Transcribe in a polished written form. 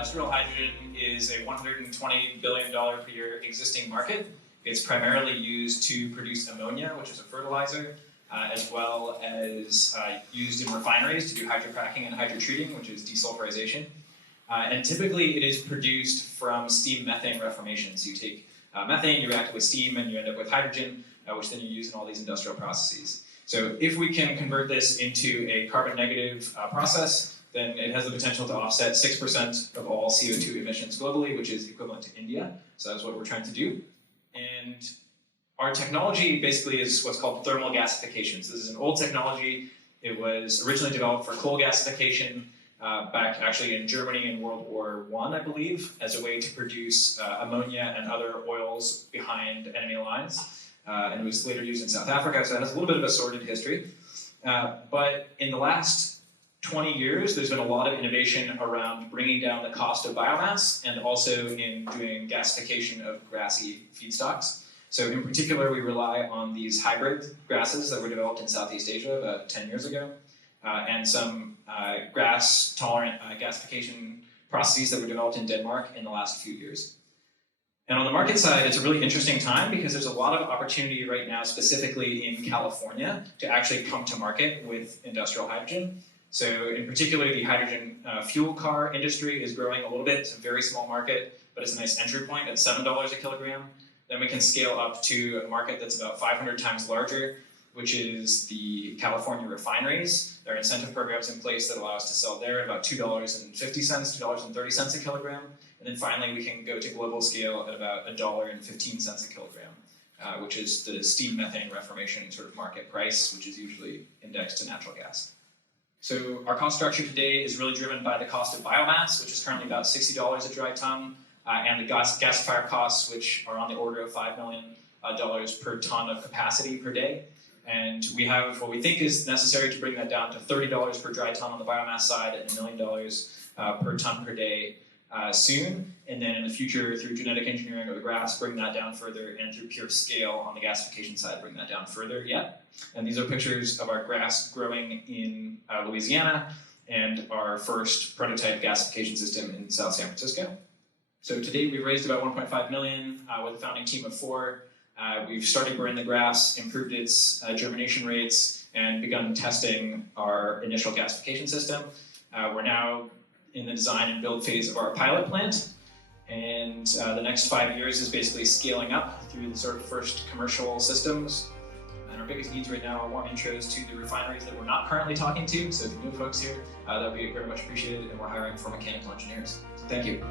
industrial hydrogen is a $120 billion per year existing market. It's primarily used to produce ammonia, which is a fertilizer, as well as used in refineries to do hydrocracking and hydrotreating, which is desulfurization. And typically it is produced from steam methane reformation. So you take methane, you react it with steam, and you end up with hydrogen, which then you use in all these industrial processes. So if we can convert this into a carbon negative process, then it has the potential to offset 6% of all CO2 emissions globally, which is equivalent to India. So that's what we're trying to do. And our technology basically is what's called thermal gasification. So this is an old technology. It was originally developed for coal gasification back actually in Germany in World War I, I believe, as a way to produce ammonia and other oils behind enemy lines. And it was later used in South Africa, so it has a little bit of a sordid history. But in the last 20 years, there's been a lot of innovation around bringing down the cost of biomass and also in doing gasification of grassy feedstocks. So in particular, we rely on these hybrid grasses that were developed in Southeast Asia about 10 years ago, and some grass-tolerant gasification processes that were developed in Denmark in the last few years. And on the market side, it's a really interesting time because there's a lot of opportunity right now, specifically in California, to actually come to market with industrial hydrogen. So in particular, the hydrogen fuel car industry is growing a little bit. It's a very small market, but it's a nice entry point at $7 a kilogram. Then we can scale up to a market that's about 500 times larger, which is the California refineries. There are incentive programs in place that allow us to sell there at about $2.50, $2.30 a kilogram. And then finally, we can go to global scale at about $1.15 a kilogram, which is the steam methane reformation sort of market price, which is usually indexed to natural gas. So our cost structure today is really driven by the cost of biomass, which is currently about $60 a dry ton, and the gasifier costs, which are on the order of $5 million per ton of capacity per day. And we have what we think is necessary to bring that down to $30 per dry ton on the biomass side and $1 million per ton per day soon. And then in the future, through genetic engineering of the grass, bring that down further, and through pure scale on the gasification side, bring that down further yet. And these are pictures of our grass growing in Louisiana and our first prototype gasification system in South San Francisco. So today we've raised about 1.5 million with a founding team of 4. We've started growing the grass, improved its germination rates, and begun testing our initial gasification system. We're now in the design and build phase of our pilot plant. And the next 5 years is basically scaling up through the sort of first commercial systems. And our biggest needs right now are warm intros to the refineries that we're not currently talking to. So if you know folks here, that would be very much appreciated. And we're hiring for mechanical engineers. So thank you.